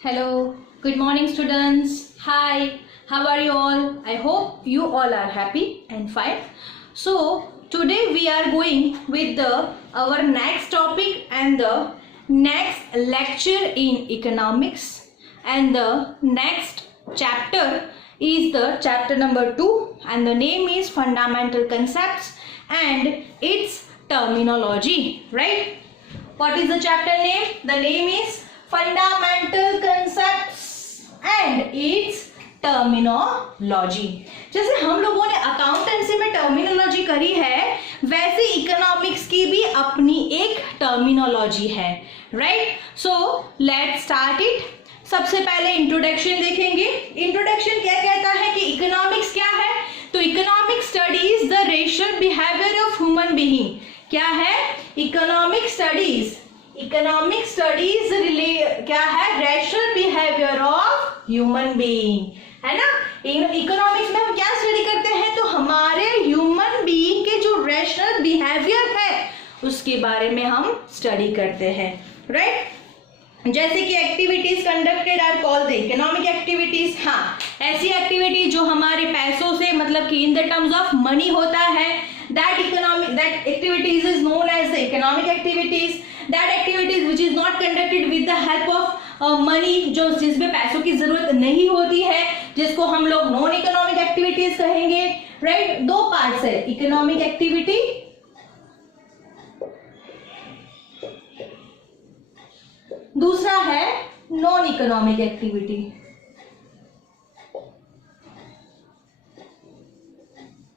Hello, good morning students. Hi, how are you all? I hope you all are happy and fine. So today we are going with our next topic and the next lecture in economics, and the next chapter is the chapter number 2 and the name is fundamental concepts and its terminology, right? What is the chapter name? The name is fundamental concepts and its terminology. जैसे हम लोगों ने accountancy में terminology करी है, वैसे economics की भी अपनी एक टर्मिनोलॉजी है, right? So let's start it. सबसे पहले इंट्रोडक्शन देखेंगे. इंट्रोडक्शन क्या कहता है कि इकोनॉमिक्स क्या है? तो economics studies the rational behaviour of human being. क्या है? इकोनॉमिक स्टडीज क्या है? Rational behaviour of human being, है ना? इकोनॉमिक्स में हम क्या स्टडी करते हैं? तो हमारे ह्यूमन बीइंग के जो रैशनल बिहेवियर है उसके बारे में हम स्टडी करते हैं, राइट? जैसे कि activities conducted are called the economic activities. हाँ, ऐसी एक्टिविटी जो हमारे पैसों से मतलब कि in the terms of money होता है, that activities is known as the economic activities. That activities which is not conducted with the help of money, जो जिसमें पैसों की जरूरत नहीं होती है, जिसको हम लोग नॉन इकोनॉमिक एक्टिविटीज कहेंगे, राइट? दो पार्ट्स है, इकोनॉमिक एक्टिविटी दूसरा है नॉन इकोनॉमिक एक्टिविटी,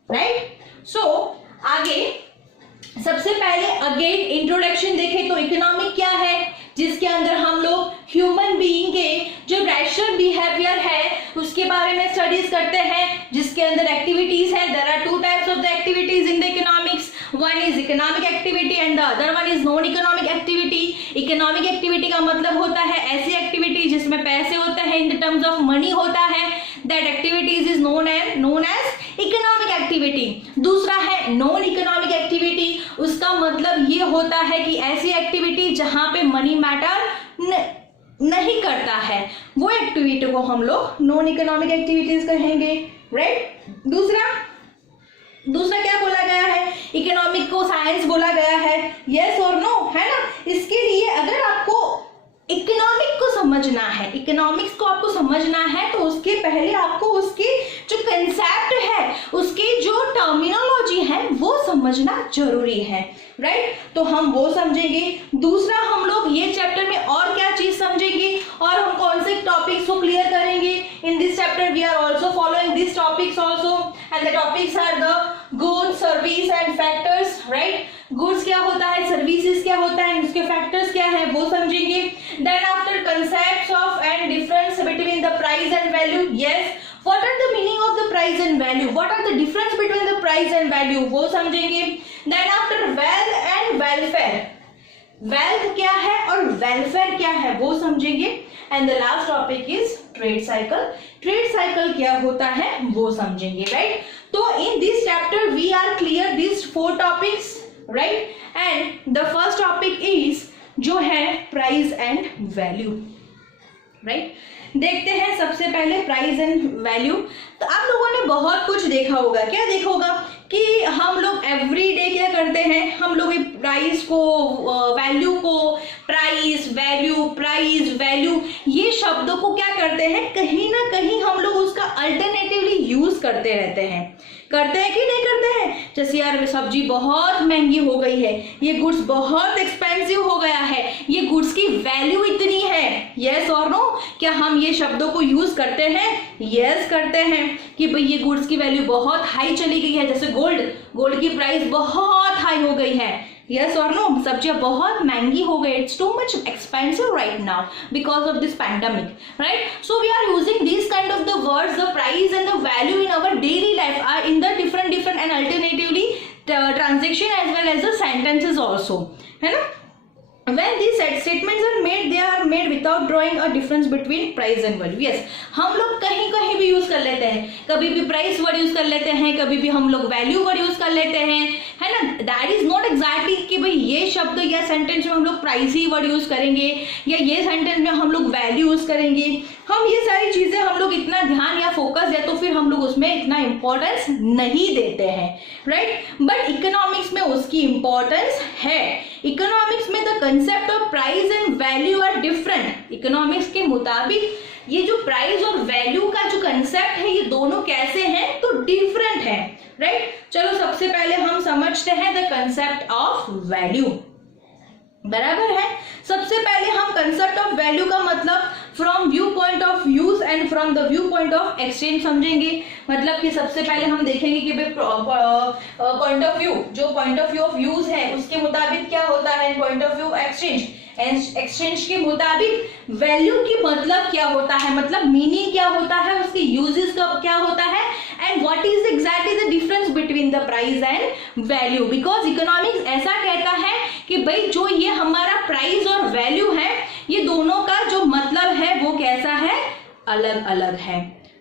राइट? सो आगे सबसे पहले अगेन इंट्रोडक्शन देखें तो इकोनॉमिक क्या है? जिसके अंदर हम लोग ह्यूमन बीइंग के जो रैशनल बिहेवियर है उसके बारे में स्टडीज करते हैं, जिसके अंदर एक्टिविटीज है. There are two types of the activities in the economics. One is economic activity and the other one is non economic activity. Economic activity का मतलब होता है ऐसी एक्टिविटी जिसमें पैसे होते हैं, in the terms of money होता है. That activities is known as economic activity. दूसरा है नॉन इकोनॉमिक एक्टिविटी. उसका मतलब ये होता है कि ऐसी एक्टिविटी जहां पे मनी मैटर नहीं करता है, वो एक्टिविटी को हम लोग नॉन इकोनॉमिक एक्टिविटीज कहेंगे, राइट? दूसरा क्या बोला गया है? इकोनॉमिक को साइंस बोला गया है, यस और नो, है ना? इसके लिए अगर आपको इकोनॉमिक को समझना है, इकोनॉमिक्स को आपको समझना है, तो उसके पहले आपको उसकी जो कंसेप्ट है, उसकी जो टर्मिनोलॉजी है वो समझना जरूरी है, राइट? तो हम वो समझेंगे. दूसरा हम लोग ये चैप्टर में और क्या चीज समझेंगे और हम कौन से टॉपिक्स को क्लियर करेंगे. In this chapter we are also following this topics also, and the topics are the goods, service and factors, right? Goods क्या होता है, सर्विसेज क्या होता है, उसके फैक्टर्स क्या है वो समझेंगे. Then after concepts of and difference between the price and value. Yes, what are the meaning of the price and value, what are the difference between the price and value, वो समझेंगे. Then after wealth and welfare, wealth क्या है और welfare क्या है वो समझेंगे. And the last topic is trade cycle. Trade cycle क्या होता है वो समझेंगे, राइट? तो in this chapter we are clear this 4 topics, right? And the first topic is जो है प्राइस एंड वैल्यू, राइट? देखते हैं सबसे पहले प्राइस एंड वैल्यू. तो आप लोगों ने बहुत कुछ देखा होगा. क्या देखा होगा कि हम लोग एवरी डे क्या करते हैं, हम लोग प्राइस को, वैल्यू को, प्राइस वैल्यू ये शब्दों को क्या करते हैं, कहीं ना कहीं हम लोग उसका अल्टरनेटिवली यूज करते रहते हैं. करते हैं कि नहीं करते हैं? जैसे यार सब्जी बहुत महंगी हो गई है, ये गुड्स बहुत एक्सपेंसिव हो गया है, ये गुड्स की वैल्यू इतनी है. यस और नो? क्या हम ये शब्दों को यूज करते हैं? यस करते हैं कि भाई ये गुड्स की वैल्यू बहुत हाई चली गई है. जैसे गोल्ड की प्राइस बहुत हाई हो गई है. यस और नो? सब्जियां बहुत महंगी हो गई. It's too much expensive right now because of this pandemic, right? So we are using this kind of the words, the price and the value in our daily life are in the different and alternatively transaction as well as the sentences also, है ना? When these statements are made, they are made without drawing a difference between price and value. Yes, हम लोग कहीं कहीं भी use कर लेते हैं, कभी भी प्राइस वर्ड यूज कर लेते हैं, कभी भी हम लोग वैल्यू वर्ड यूज कर लेते हैं, है ना. दैट इज नॉट एग्जैक्टली कि भाई ये शब्द या सेंटेंस में हम लोग प्राइस ही वर्ड यूज करेंगे या ये सेंटेंस में हम लोग वैल्यू यूज करेंगे. हम ये सारी चीजें हम लोग इतना ध्यान या फोकस या तो फिर हम लोग उसमें इतना इंपॉर्टेंस नहीं देते हैं, राइट. बट इकोनॉमिक्स में उसकी इंपॉर्टेंस है. इकोनॉमिक्स में the concept of price and value are different. Economics के मुताबिक ये जो प्राइस और वैल्यू का जो कंसेप्ट है ये दोनों कैसे हैं, तो डिफरेंट है, राइट. चलो सबसे पहले हम समझते हैं द कंसेप्ट ऑफ वैल्यू. बराबर है. सबसे पहले हम कंसेप्ट ऑफ वैल्यू का मतलब from view point of use and from the view point of exchange समझेंगे. मतलब कि सबसे पहले हम देखेंगे कि पॉइंट ऑफ व्यू, जो point of view of use है उसके मुताबिक क्या होता है, point of view exchange, exchange के मुताबिक वैल्यू की मतलब क्या होता है, मतलब मीनिंग क्या होता है, उसके यूजेस का क्या होता है, and what is exactly the difference between the price and value. Because economics ऐसा कहता है कि भाई जो ये हमारा प्राइस और वैल्यू है ये दोनों का जो मतलब है वो कैसा है, अलग अलग है,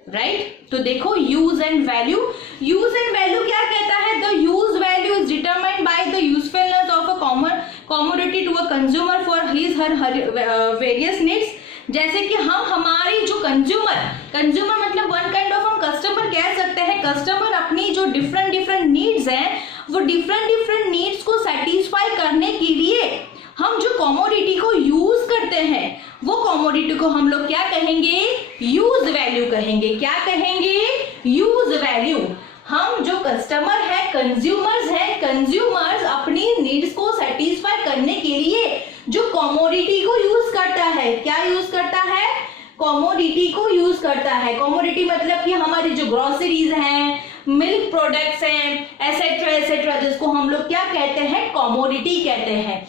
राइट. तो देखो use and value. Use and value क्या कहता है, the use value is determined by the usefulness of a commodity to a consumer for his her various needs. जैसे कि हम हमारी जो कंज्यूमर मतलब वन काइंड ऑफ हम कस्टमर कह सकते हैं. कस्टमर अपनी जो डिफरेंट नीड्स हैं वो डिफरेंट नीड्स को सेटिस्फाई करने के लिए हम जो कमोडिटी को यूज करते हैं वो कमोडिटी को हम लोग क्या कहेंगे, यूज वैल्यू कहेंगे. क्या कहेंगे, यूज वैल्यू. हम जो कस्टमर है, कंज्यूमर्स अपनी नीड्स को सेटिस्फाई करने के लिए जो कमोडिटी को यूज करता है, क्या यूज करता है, कमोडिटी को यूज करता है. कमोडिटी मतलब कि हमारी जो ग्रोसरीज हैं, मिल्क प्रोडक्ट्स हैं, एसेट्रा एसेट्रा, जिसको हम लोग क्या कहते हैं, कमोडिटी कहते हैं.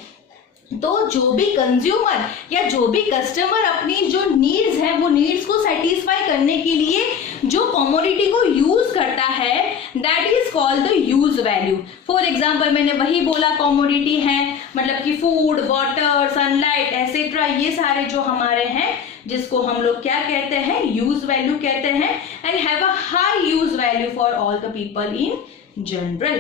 तो जो भी कंज्यूमर या जो भी कस्टमर अपनी जो नीड्स हैं वो नीड्स को सेटिस्फाई करने के लिए जो कमोडिटी को यूज करता है that is called the use value. For example मैंने वही बोला कमोडिटी है मतलब कि फूड, वाटर, सनलाइट एसेट्रा, ये सारे जो हमारे हैं जिसको हम लोग क्या कहते हैं, यूज वैल्यू कहते हैं, and have a high use value for all the people in general.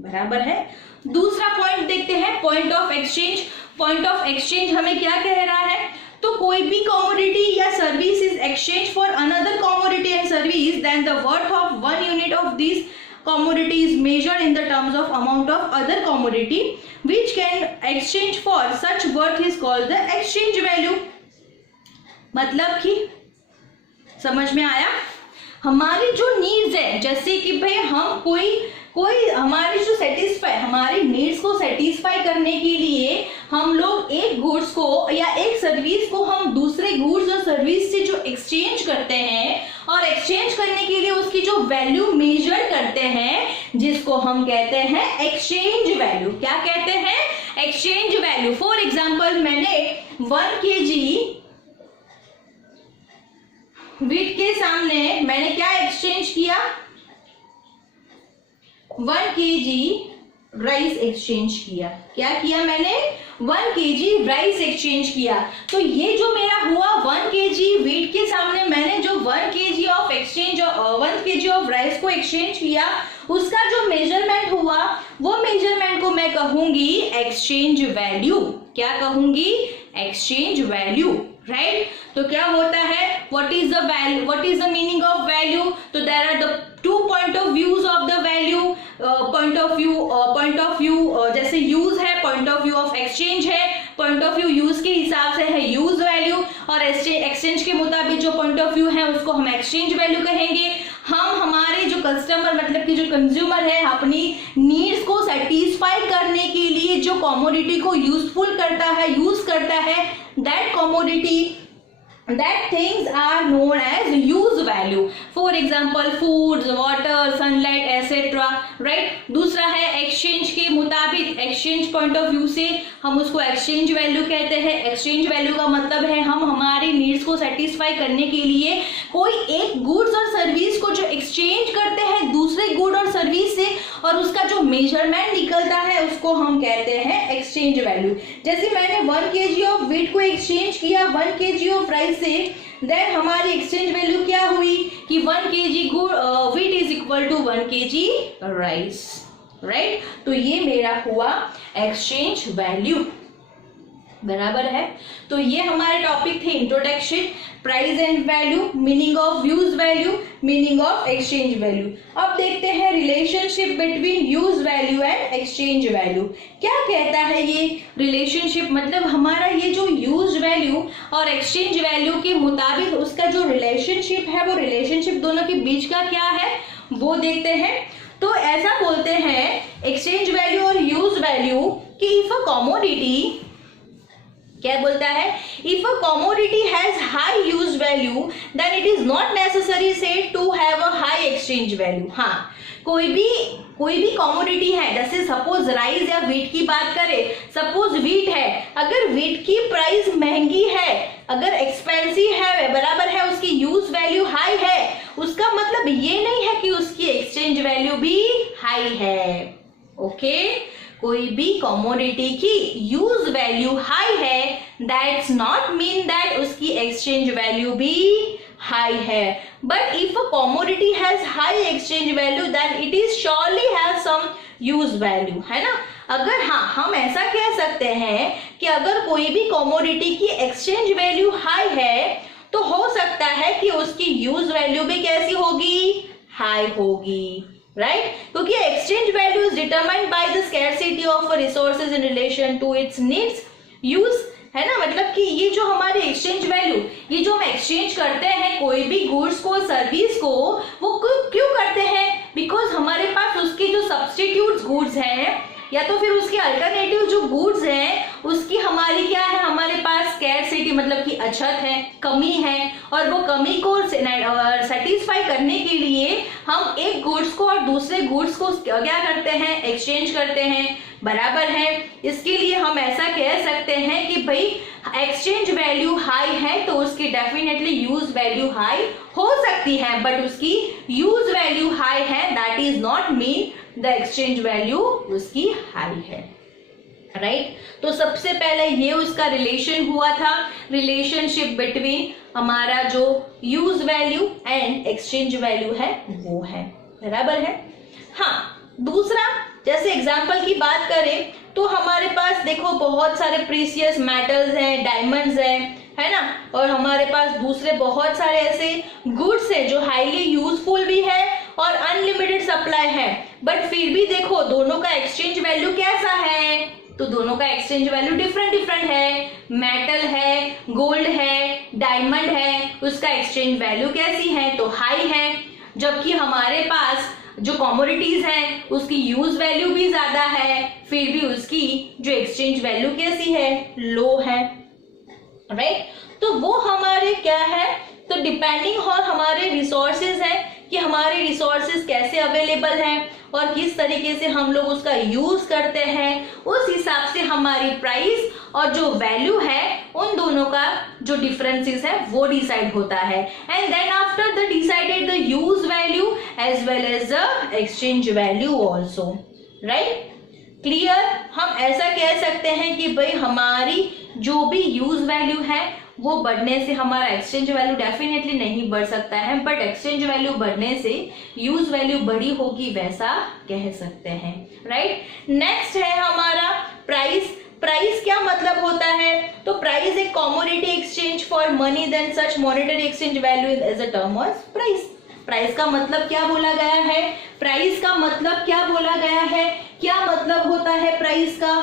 बराबर है. दूसरा पॉइंट देखते हैं, point of exchange. Point of exchange हमें क्या कह रहा है, तो कोई भी कमोडिटी या service is exchange for another commodity and service then the worth of one unit of this commodity is measured in the terms of amount of other commodity which can exchange for. Such worth is called the exchange value. मतलब कि समझ में आया, हमारी जो needs है, जैसे कि भाई हम कोई हमारी जो हमारी नीड्स को सेटिस्फाई करने के लिए हम लोग एक गुड्स को या एक सर्विस को हम दूसरे गुड्स और सर्विस से जो एक्सचेंज करते हैं और एक्सचेंज करने के लिए उसकी जो वैल्यू मेजर करते हैं जिसको हम कहते हैं एक्सचेंज वैल्यू. क्या कहते हैं, एक्सचेंज वैल्यू. फॉर एग्जांपल मैंने 1 kg व्हीट के सामने मैंने क्या एक्सचेंज किया, 1 kg राइस एक्सचेंज किया. क्या किया मैंने, 1 kg राइस एक्सचेंज किया. तो ये जो मेरा हुआ 1 kg व्हीट के सामने मैंने जो 1 kg of exchange 1 kg of rice को एक्सचेंज किया, उसका जो मेजरमेंट हुआ वो मेजरमेंट को मैं कहूंगी एक्सचेंज वैल्यू. क्या कहूंगी, एक्सचेंज वैल्यू, राइट. तो क्या होता है, what is the value, what is the meaning of value. तो there are the two point of views of the value. Point of view जैसे यूज है, point of view of exchange है. Point of view use के हिसाब से है use value, और exchange के मुताबिक जो पॉइंट ऑफ व्यू है उसको हम एक्सचेंज वैल्यू कहेंगे. हम हमारे जो कस्टमर मतलब कि जो कंज्यूमर है अपनी नीड्स को सेटिस्फाई करने के लिए जो कमोडिटी को यूजफुल करता है, यूज करता है, that commodity, that things are known as use value. For example food, water, sunlight etc. right. दूसरा है एक्सचेंज के मुताबिक, एक्सचेंज पॉइंट ऑफ व्यू से हम उसको एक्सचेंज वैल्यू कहते हैं. एक्सचेंज वैल्यू का मतलब है हम हमारे हमारी नीड्स को सेटिस्फाई करने के लिए कोई एक गुड्स और सर्विस को जो एक्सचेंज करते हैं दूसरे गुड और सर्विस से, और उसका जो मेजरमेंट निकलता है उसको हम कहते हैं एक्सचेंज वैल्यू। जैसे मैंने 1 kg ऑफ व्हीट को एक्सचेंज किया 1 kg ऑफ राइस से, देन हमारी एक्सचेंज वैल्यू क्या हुई कि 1 kg wheat is equal to 1 kg rice, right. तो ये मेरा हुआ एक्सचेंज वैल्यू, बराबर है। तो ये हमारे टॉपिक थे introduction, price and value, meaning of use value, meaning of exchange value. अब देखते हैं relationship between use value and exchange value. क्या कहता है ये रिलेशनशिप, मतलब हमारा ये जो यूज वैल्यू और एक्सचेंज वैल्यू के मुताबिक उसका जो रिलेशनशिप है, वो रिलेशनशिप दोनों के बीच का क्या है वो देखते हैं। तो ऐसा बोलते हैं एक्सचेंज वैल्यू और यूज वैल्यू कि इफ अ कमोडिटी, क्या बोलता है, if a commodity has high use value then it is not necessary से to have a high exchange value. हाँ, कोई भी कमोडिटी है, जैसे सपोज राइस या व्हीट की बात करें, सपोज व्हीट है, अगर व्हीट की प्राइस महंगी है, अगर एक्सपेंसिव है, बराबर है, उसकी यूज वैल्यू हाई है, उसका मतलब ये नहीं है कि उसकी एक्सचेंज वैल्यू भी हाई है। ओके, कोई भी कमोडिटी की यूज वैल्यू हाई है, दैट्स नॉट मीन दैट उसकी एक्सचेंज वैल्यू भी हाई है। But if a commodity has high exchange value then it is surely has some use value, है ना। अगर हाँ, हम ऐसा कह सकते हैं कि अगर कोई भी कमोडिटी की एक्सचेंज वैल्यू हाई है तो हो सकता है कि उसकी यूज वैल्यू भी कैसी होगी, हाई होगी, राइट। क्योंकि exchange value is determined by the scarcity of resources in relation to its needs use, है ना। मतलब कि ये जो हमारे एक्सचेंज वैल्यू, ये जो हम एक्सचेंज करते हैं कोई भी गुड्स को, सर्विस को, वो क्यों करते हैं, बिकॉज हमारे पास उसके जो सब्स्टिट्यूट गुड्स हैं या तो फिर उसके अल्टरनेटिव जो गुड्स हैं उसकी हमारी क्या है, हमारे पास स्कैरसिटी मतलब कि अछत है, कमी है, और वो कमी को सेटिस्फाई करने के लिए हम एक गुड्स को और दूसरे गुड्स को क्या करते हैं, एक्सचेंज करते हैं, बराबर है। इसके लिए हम ऐसा कह सकते हैं कि भाई एक्सचेंज वैल्यू हाई है तो उसकी डेफिनेटली यूज वैल्यू हाई हो सकती है, बट उसकी यूज वैल्यू हाई है that is not mean the exchange value उसकी हाई है, राइट। तो सबसे पहले ये उसका रिलेशन हुआ था, रिलेशनशिप बिटवीन हमारा जो use value and exchange value है वो है, बराबर है। हाँ, दूसरा जैसे एग्जाम्पल की बात करें तो हमारे पास देखो बहुत सारे प्रीशियस मेटल्स हैं, डायमंड्स हैं, है ना, और हमारे पास दूसरे बहुत सारे ऐसे गुड्स हैं जो हाईली यूजफुल भी है और अनलिमिटेड सप्लाई है, बट फिर भी देखो दोनों का एक्सचेंज वैल्यू कैसा है, तो दोनों का एक्सचेंज वैल्यू डिफरेंट है। मेटल है, गोल्ड है, डायमंड है, उसका एक्सचेंज वैल्यू कैसी है, तो हाई है, जबकि हमारे पास जो कमोडिटीज हैं उसकी यूज वैल्यू भी ज्यादा है, फिर भी उसकी जो एक्सचेंज वैल्यू कैसी है, लो है, राइट। तो वो हमारे क्या है, तो डिपेंडिंग ऑन हमारे रिसोर्सेज है कि हमारे रिसोर्सेज कैसे अवेलेबल हैं और किस तरीके से हम लोग उसका यूज करते हैं, उस हिसाब से हमारी प्राइस और जो वैल्यू है उन दोनों का जो डिफरेंसेस है वो डिसाइड होता है। And then after the decided the use value as well as the exchange value also, right. Clear. हम ऐसा कह सकते हैं कि भाई हमारी जो भी यूज वैल्यू है वो बढ़ने से हमारा एक्सचेंज वैल्यू डेफिनेटली नहीं बढ़ सकता है, बट एक्सचेंज वैल्यू बढ़ने से यूज वैल्यू बड़ी होगी, वैसा कह सकते हैं, राइट। नेक्स्ट है हमारा प्राइस। प्राइस क्या मतलब होता है, तो प्राइस एक commodity exchange for money then such monetary exchange value as a term of price. Price का मतलब क्या बोला गया है, प्राइस का मतलब क्या बोला गया है, क्या मतलब होता है प्राइस का,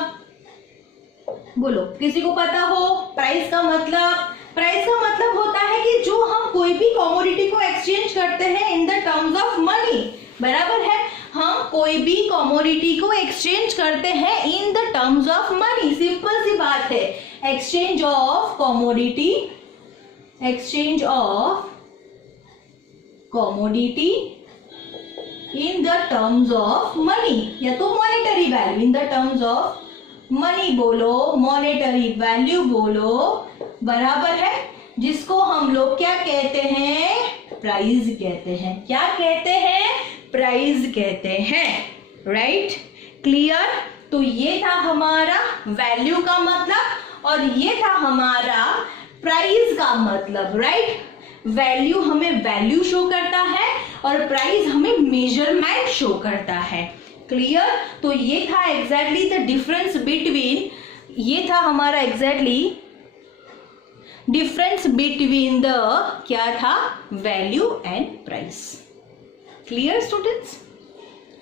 बोलो किसी को पता हो। प्राइस का मतलब होता है कि जो हम कोई भी कमोडिटी को एक्सचेंज करते हैं in the terms of money, बराबर है, हम कोई भी कमोडिटी को एक्सचेंज करते हैं in the terms of money, simple सी बात है। Exchange of commodity, exchange of commodity in the terms of money, या तो monetary value, in the terms of money बोलो, मॉनेटरी वैल्यू बोलो, बराबर है। जिसको हम लोग क्या कहते हैं, प्राइस कहते हैं। क्या कहते हैं, प्राइस कहते हैं, राइट, क्लियर। तो ये था हमारा वैल्यू का मतलब और ये था हमारा प्राइस का मतलब, राइट। वैल्यू हमें वैल्यू शो करता है और प्राइस हमें मेजरमेंट शो करता है, क्लियर। तो ये था एग्जैक्टली द डिफरेंस बिटवीन, ये था हमारा एग्जैक्टली डिफरेंस बिटवीन द, क्या था, value and price. Clear students.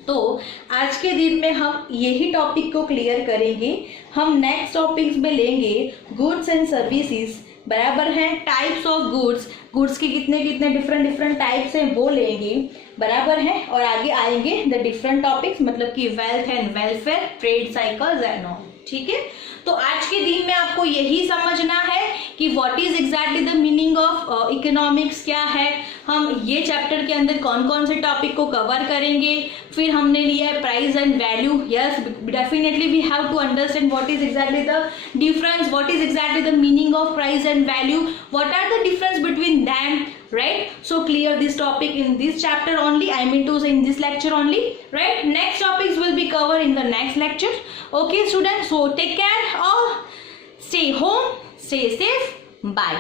तो आज के दिन में हम यही टॉपिक को क्लियर करेंगे। हम नेक्स्ट टॉपिक्स में लेंगे गुड्स एंड सर्विसेज, बराबर है। टाइप्स ऑफ गुड्स, गुड्स के कितने कितने डिफरेंट टाइप्स हैं वो लेंगे, बराबर है। और आगे आएंगे द डिफरेंट टॉपिक्स, मतलब कि wealth and welfare, trade cycles and all, ठीक है। तो आज के दिन में आपको यही समझना है कि what is exactly the meaning of economics, क्या है, हम ये चैप्टर के अंदर कौन कौन से टॉपिक को कवर करेंगे। फिर हमने लिया है price and value, yes definitely we have to understand what is exactly the difference, what is exactly the meaning of price and value, what are the difference between them, right? So clear this topic in this chapter only, I mean to say in this lecture only, right? Next topics will be covered in the next lecture. Okay students, so take care, all stay home, stay safe, bye.